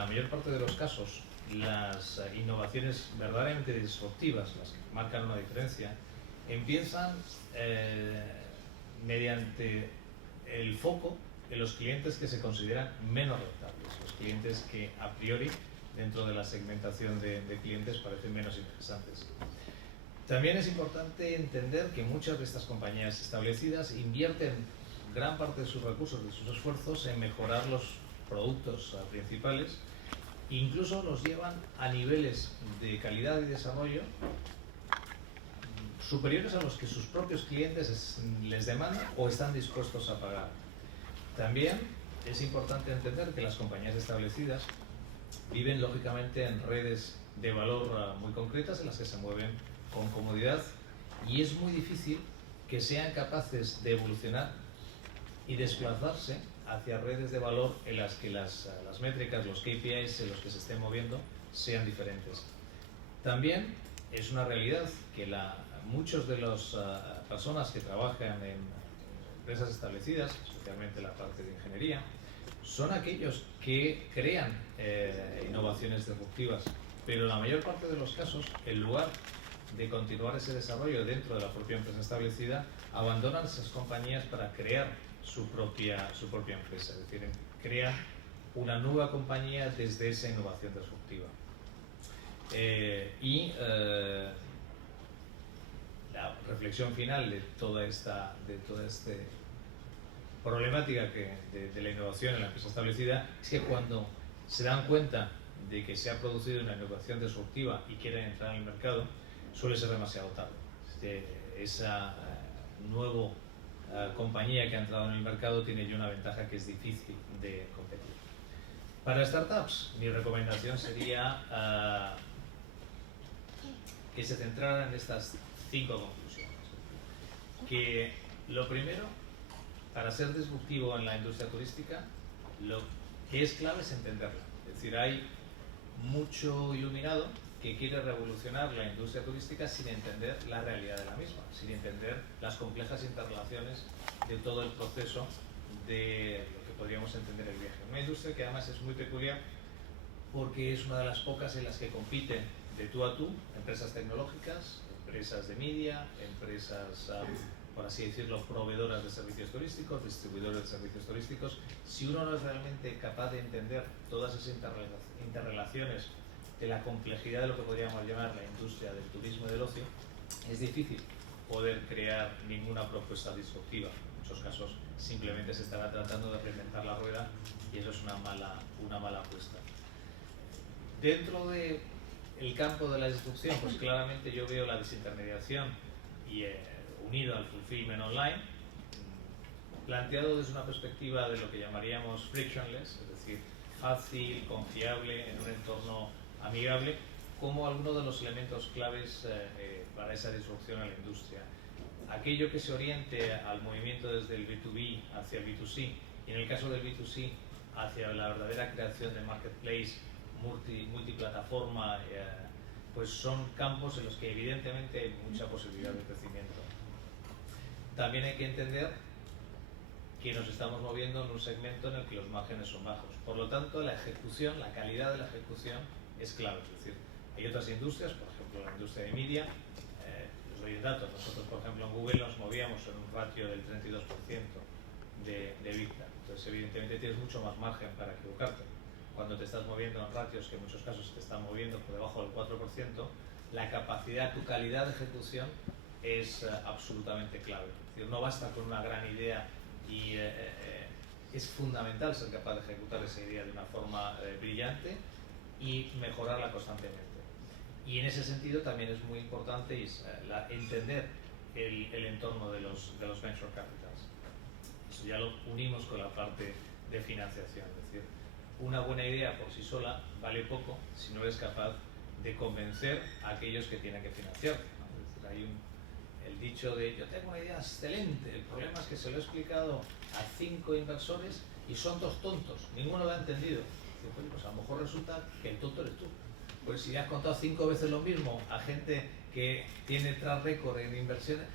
la mayor parte de los casos, las innovaciones verdaderamente disruptivas, las que marcan una diferencia, empiezan mediante el foco de los clientes que se consideran menos rentables, los clientes que a priori dentro de la segmentación de clientes parecen menos interesantes. También es importante entender que muchas de estas compañías establecidas invierten gran parte de sus recursos, de sus esfuerzos en mejorar los productos principales, incluso los llevan a niveles de calidad y desarrollo superiores a los que sus propios clientes les demandan o están dispuestos a pagar. También es importante entender que las compañías establecidas viven lógicamente en redes de valor muy concretas en las que se mueven con comodidad, y es muy difícil que sean capaces de evolucionar y desplazarse hacia redes de valor en las que las métricas, los KPIs en los que se estén moviendo sean diferentes. También es una realidad que muchos de las personas que trabajan en empresas establecidas, especialmente la parte de ingeniería, son aquellos que crean innovaciones disruptivas, pero en la mayor parte de los casos, en lugar de continuar ese desarrollo dentro de la propia empresa establecida, abandonan esas compañías para crear su propia empresa, es decir, crean una nueva compañía desde esa innovación disruptiva. La reflexión final de toda esta problemática de la innovación en la empresa establecida es que cuando se dan cuenta de que se ha producido una innovación disruptiva y quieren entrar en el mercado, suele ser demasiado tarde. Esa nueva compañía que ha entrado en el mercado tiene ya una ventaja que es difícil de competir. Para startups, mi recomendación sería que se centraran en estas 5 conclusiones. Que lo primero, para ser disruptivo en la industria turística, lo que es clave es entenderla. Es decir, hay mucho iluminado que quiere revolucionar la industria turística sin entender la realidad de la misma, sin entender las complejas interrelaciones de todo el proceso de lo que podríamos entender el viaje. Una industria que además es muy peculiar porque es una de las pocas en las que compiten de tú a tú empresas tecnológicas, empresas de media, empresas, por así decirlo, proveedoras de servicios turísticos, distribuidores de servicios turísticos. Si uno no es realmente capaz de entender todas esas interrelaciones de la complejidad de lo que podríamos llamar la industria del turismo y del ocio, es difícil poder crear ninguna propuesta disruptiva. En muchos casos simplemente se estará tratando de reinventar la rueda y eso es una mala apuesta. Dentro del campo de la disrupción, pues claramente yo veo la desintermediación y unido al fulfillment online, planteado desde una perspectiva de lo que llamaríamos frictionless, es decir, fácil, confiable, en un entorno amigable, como alguno de los elementos claves para esa disrupción a la industria. Aquello que se oriente al movimiento desde el B2B hacia el B2C, y en el caso del B2C hacia la verdadera creación de marketplace multiplataforma, pues son campos en los que evidentemente hay mucha posibilidad de crecimiento. También hay que entender que nos estamos moviendo en un segmento en el que los márgenes son bajos. Por lo tanto, la ejecución, la calidad de la ejecución es clave. Es decir, hay otras industrias, por ejemplo la industria de media, les doy el dato, nosotros por ejemplo en Google nos movíamos en un ratio del 32% de EBITDA. Entonces evidentemente tienes mucho más margen para equivocarte. Cuando te estás moviendo en ratios que en muchos casos te están moviendo por debajo del 4%, la capacidad, tu calidad de ejecución es absolutamente clave. Es decir, no basta con una gran idea y es fundamental ser capaz de ejecutar esa idea de una forma brillante y mejorarla constantemente. Y en ese sentido también es muy importante entender el entorno de los venture capitals. Eso ya lo unimos con la parte de financiación. Es decir, una buena idea por sí sola vale poco si no eres capaz de convencer a aquellos que tienen que financiar. Es decir, hay el dicho de yo tengo una idea excelente, el problema es que se lo he explicado a 5 inversores y son 2 tontos, ninguno lo ha entendido. Pues a lo mejor resulta que el tonto eres tú. Pues si has contado 5 veces lo mismo a gente que tiene track record en inversiones,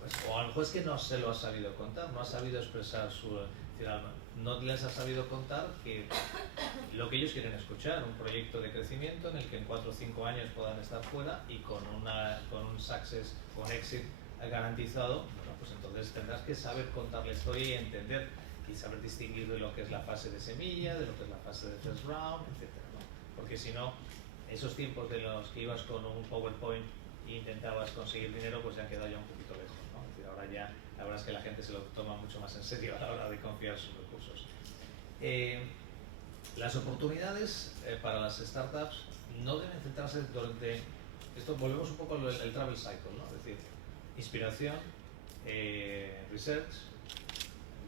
pues o a lo mejor es que no se lo ha sabido contar, no ha sabido expresar no les ha sabido contar que lo que ellos quieren escuchar, un proyecto de crecimiento en el que en 4 o 5 años puedan estar fuera y con un success, con exit garantizado. Bueno, pues entonces tendrás que saber contar la historia y entender y saber distinguir de lo que es la fase de semilla, de lo que es la fase de first round, etcétera, ¿no? Porque si no, esos tiempos de los que ibas con un PowerPoint e intentabas conseguir dinero, pues se han quedado ya un poquito lejos, ¿no? Es decir, ahora ya la verdad es que la gente se lo toma mucho más en serio a la hora de confiar sus recursos. Las oportunidades para las startups no deben centrarse durante esto. Volvemos un poco al travel cycle, ¿no? Es decir, inspiración, research,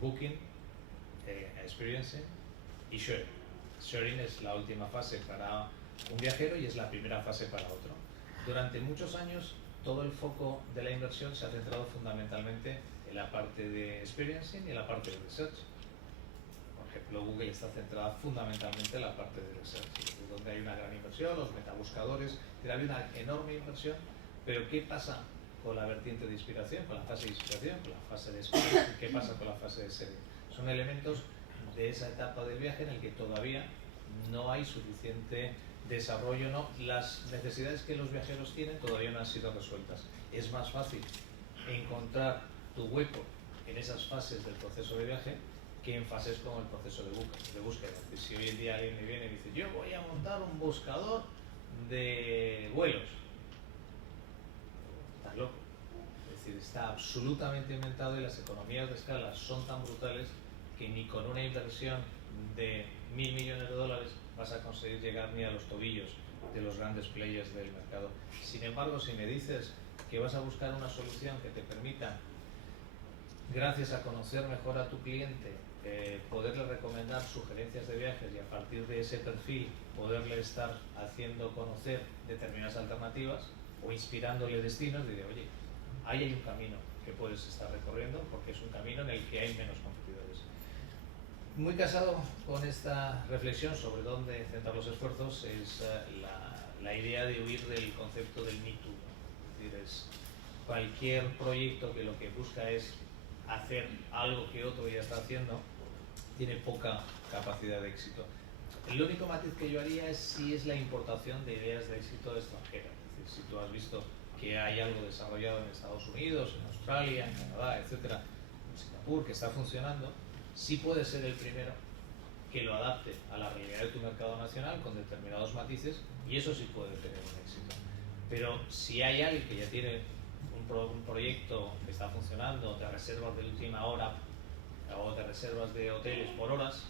booking, experiencing y sharing. Sharing es la última fase para un viajero y es la primera fase para otro. Durante muchos años todo el foco de la inversión se ha centrado fundamentalmente en la parte de experiencing y en la parte de research. Por ejemplo, Google está centrada fundamentalmente en la parte de research, donde hay una gran inversión, los metabuscadores, hay una enorme inversión, pero ¿qué pasa con la vertiente de inspiración, con la fase de inspiración, con la fase de experiencia? ¿Qué pasa con la fase de sharing? Son elementos de esa etapa del viaje en el que todavía no hay suficiente desarrollo, ¿no? Las necesidades que los viajeros tienen todavía no han sido resueltas. Es más fácil encontrar tu hueco en esas fases del proceso de viaje que en fases como el proceso de búsqueda. Si hoy en día alguien me viene y dice, yo voy a montar un buscador de vuelos, estás loco. Es decir, está absolutamente inventado y las economías de escala son tan brutales que ni con una inversión de $1.000 millones vas a conseguir llegar ni a los tobillos de los grandes players del mercado. Sin embargo, si me dices que vas a buscar una solución que te permita, gracias a conocer mejor a tu cliente, poderle recomendar sugerencias de viajes y a partir de ese perfil poderle estar haciendo conocer determinadas alternativas o inspirándole destinos, diré, oye, ahí hay un camino que puedes estar recorriendo porque es un camino en el que hay menos competidores. Muy casado con esta reflexión sobre dónde centrar los esfuerzos es la idea de huir del concepto del Me Too, ¿no? Es decir, es cualquier proyecto que lo que busca es hacer algo que otro ya está haciendo, tiene poca capacidad de éxito. El único matiz que yo haría es si es la importación de ideas de éxito extranjeras. Es decir, si tú has visto que hay algo desarrollado en Estados Unidos, en Australia, en Canadá, etcétera, en Singapur, que está funcionando, sí puede ser el primero que lo adapte a la realidad de tu mercado nacional con determinados matices y eso sí puede tener un éxito. Pero si hay alguien que ya tiene un proyecto que está funcionando de reservas de última hora o de reservas de hoteles por horas,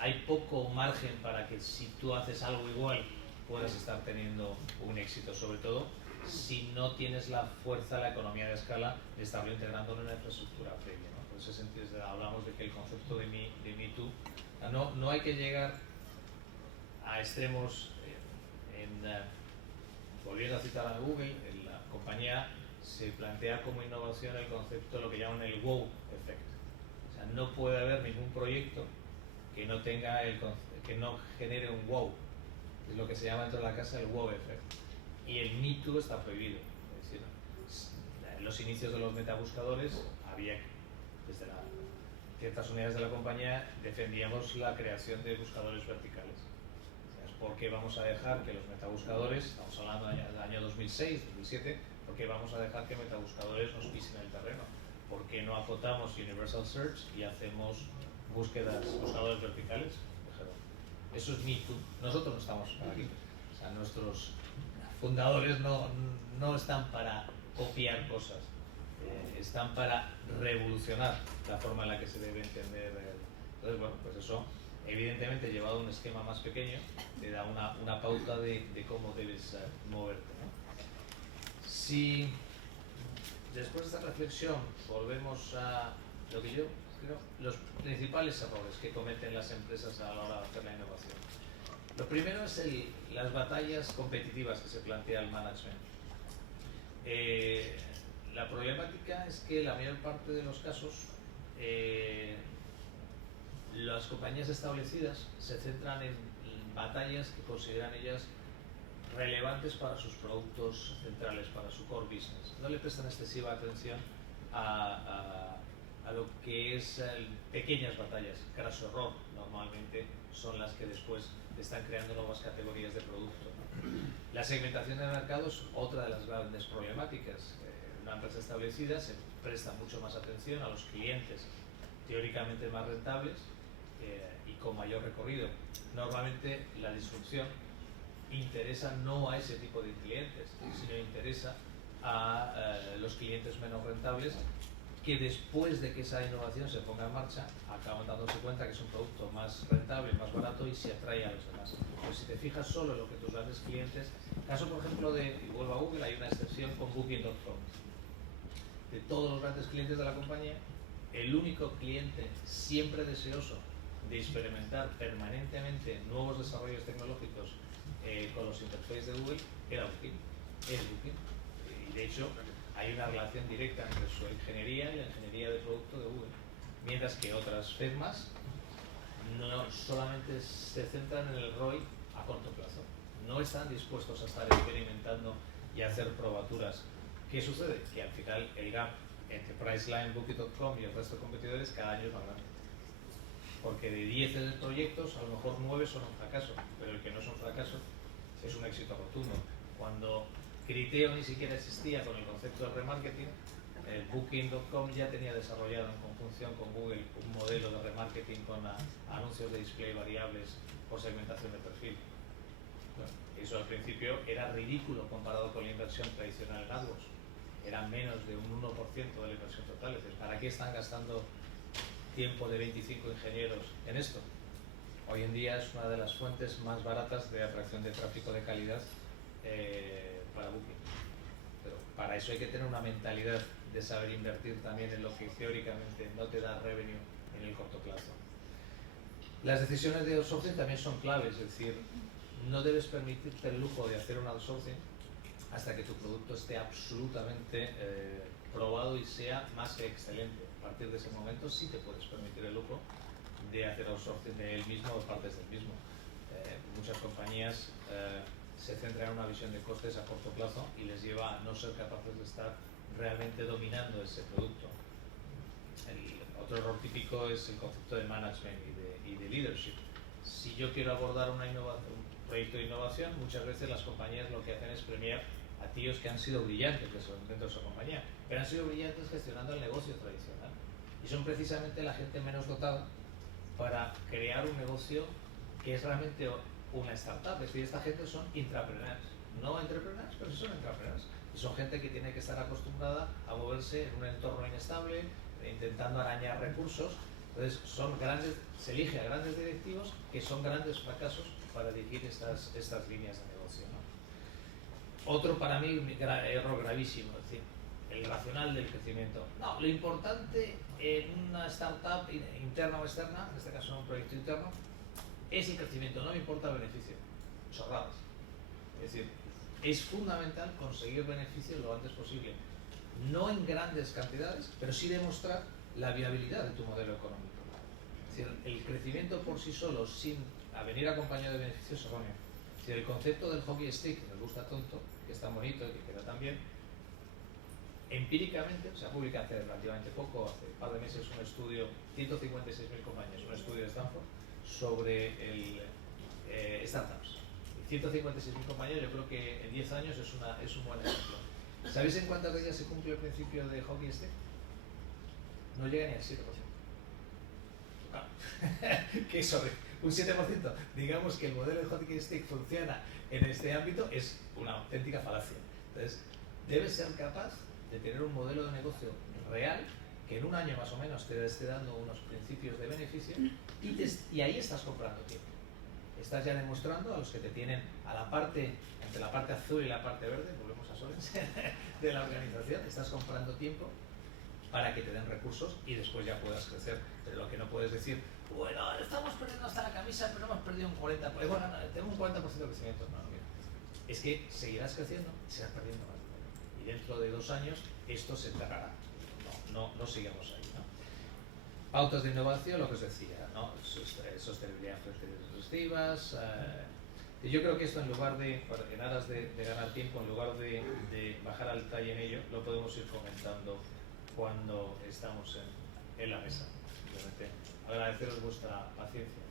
hay poco margen para que si tú haces algo igual puedas estar teniendo un éxito, sobre todo si no tienes la fuerza, la economía de escala de estarlo integrando en una infraestructura previa, ¿no? Por ese sentido hablamos de que el concepto de Me Too, no hay que llegar a extremos. Volviendo a citar a Google, la compañía se plantea como innovación el concepto de lo que llaman el wow effect. O sea, no puede haber ningún proyecto que no tenga que no genere un wow. Es lo que se llama dentro de la casa el wow effect. Y el Me Too está prohibido. Es decir, en los inicios de los metabuscadores había, desde ciertas unidades de la compañía, defendíamos la creación de buscadores verticales. ¿Por qué vamos a dejar que los metabuscadores, estamos hablando del año 2006, 2007, por qué vamos a dejar que metabuscadores nos pisen el terreno? ¿Por qué no acotamos Universal Search y hacemos buscadores verticales? Eso es Me Too. Nosotros no estamos aquí. O sea, nuestros fundadores no están para copiar cosas, están para revolucionar la forma en la que se debe entender. Entonces, bueno, pues eso, evidentemente, llevado a un esquema más pequeño, te da una pauta de cómo debes moverte, ¿no? Si después de esta reflexión volvemos a lo que yo creo, los principales errores que cometen las empresas a la hora de hacer la innovación. Lo primero es las batallas competitivas que se plantea el management. La problemática es que la mayor parte de los casos las compañías establecidas se centran en batallas que consideran ellas relevantes para sus productos centrales, para su core business. No le prestan excesiva atención a a lo que es pequeñas batallas. Crash error normalmente son las que después están creando nuevas categorías de producto. La segmentación de mercado es otra de las grandes problemáticas. Una empresa establecida se presta mucho más atención a los clientes teóricamente más rentables y con mayor recorrido. Normalmente la disrupción interesa no a ese tipo de clientes, sino interesa a los clientes menos rentables, que después de que esa innovación se ponga en marcha acaban dándose cuenta que es un producto más rentable, más barato y se atrae a los demás. Pues si te fijas solo en lo que tus grandes clientes, caso por ejemplo de, y vuelvo a Google, hay una excepción con Booking.com. De todos los grandes clientes de la compañía, el único cliente siempre deseoso de experimentar permanentemente nuevos desarrollos tecnológicos con los interfaces de Google era Booking, es Booking. Y de hecho hay una relación directa entre su ingeniería y la ingeniería de producto de Google, mientras que otras firmas no solamente se centran en el ROI a corto plazo, no están dispuestos a estar experimentando y a hacer probaturas. ¿Qué sucede? Que al final el gap entre Priceline, Booking.com y el resto de competidores cada año es más grande. Porque de 10 proyectos, a lo mejor 9 son un fracaso, pero el que no es un fracaso es un éxito rotundo. Cuando Criteo ni siquiera existía con el concepto de remarketing, Booking.com ya tenía desarrollado en conjunción con Google un modelo de remarketing con anuncios de display variables por segmentación de perfil. Bueno, eso al principio era ridículo comparado con la inversión tradicional en AdWords. Era menos de un 1% de la inversión total. Es decir, ¿para qué están gastando tiempo de 25 ingenieros en esto? Hoy en día es una de las fuentes más baratas de atracción de tráfico de calidad para Booking. Pero para eso hay que tener una mentalidad de saber invertir también en lo que teóricamente no te da revenue en el corto plazo. Las decisiones de outsourcing también son claves, es decir, no debes permitirte el lujo de hacer un outsourcing hasta que tu producto esté absolutamente probado y sea más que excelente. A partir de ese momento sí te puedes permitir el lujo de hacer outsourcing de él mismo o partes del mismo. Muchas compañías se centran en una visión de costes a corto plazo y les lleva a no ser capaces de estar realmente dominando ese producto. El otro error típico es el concepto de management y de leadership. Si yo quiero abordar un proyecto de innovación, muchas veces las compañías lo que hacen es premiar a tíos que han sido brillantes que son dentro de su compañía, pero han sido brillantes gestionando el negocio tradicional. Y son precisamente la gente menos dotada para crear un negocio que es realmente una startup. Es decir, esta gente son intrapreneurs, no entrepreneurs, pero sí son intrapreneurs. Y son gente que tiene que estar acostumbrada a moverse en un entorno inestable, intentando arañar recursos. Entonces, se elige a grandes directivos que son grandes fracasos para dirigir estas líneas de negocio, ¿no? Otro para mí error gravísimo, es decir, el racional del crecimiento. No, lo importante en una startup interna o externa, en este caso en un proyecto interno, es el crecimiento, no me importa el beneficio. Chorradas. Es decir, es fundamental conseguir beneficios lo antes posible. No en grandes cantidades, pero sí demostrar la viabilidad de tu modelo económico. Es decir, el crecimiento por sí solo, sin venir acompañado de beneficios, es erróneo. Es decir, el concepto del hockey stick, que nos gusta tonto, que es tan bonito y que queda tan bien, empíricamente, se ha publicado hace relativamente poco, hace un par de meses, un estudio, 156.000 compañías, un estudio de Stanford, sobre startups. 156.000 compañías, yo creo que en 10 años es un buen ejemplo. ¿Sabéis en cuántas de ellas se cumple el principio de hockey stick? No llega ni al 7%. Claro. ¿Qué sobre? Un 7%. Digamos que el modelo de hockey stick funciona en este ámbito, es una auténtica falacia. Entonces, debes ser capaz de tener un modelo de negocio real que en un año más o menos te esté dando unos principios de beneficio y ahí estás comprando tiempo. Estás ya demostrando a los que te tienen a la parte, entre la parte azul y la parte verde, volvemos a Solens, de la organización, estás comprando tiempo para que te den recursos y después ya puedas crecer. Pero lo que no puedes decir, bueno, estamos perdiendo hasta la camisa, pero hemos perdido un 40%, bueno, tengo un 40% de crecimiento. No, mira, es que seguirás creciendo y seguirás perdiendo más dinero. Y dentro de 2 años esto se enterrará. No sigamos ahí, ¿no? Pautas de innovación, lo que os decía, ¿no? Sostenibilidad frente a disruptivas. Yo creo que esto, en lugar de, en aras de ganar tiempo, en lugar de bajar al detalle en ello, lo podemos ir comentando cuando estamos en la mesa. Simplemente agradeceros vuestra paciencia.